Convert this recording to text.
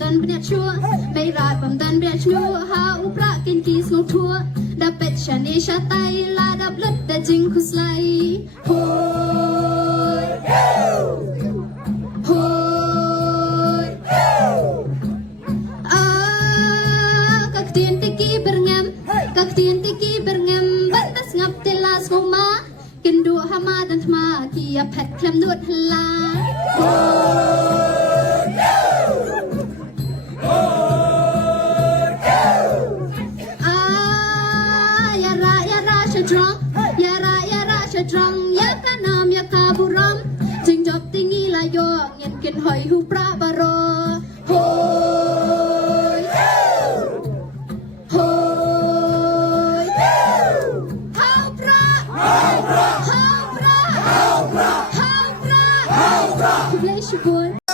ตันเบียชัวไม่ราดบำตันเบียชัวหาอุปรากินกีสงทัวดับเป็ดชานีชาไตลาดับลึดแต่จริงคุสไลโฮโฮกักเตียนติกีเบรงมกักเตียนติกีเบรงมบัตสงับเตลาสโกมากินดูฮามาดันทมากียแพทเคลมนวดฮลาโฮdrunk, yara drunk, yaka nam yaka buram, jing job tingi la yo, ngin kin hoi hu pra baro, hoi, hoi, how pra, how pra, how pra, how pra, how pra, how pra, how pra,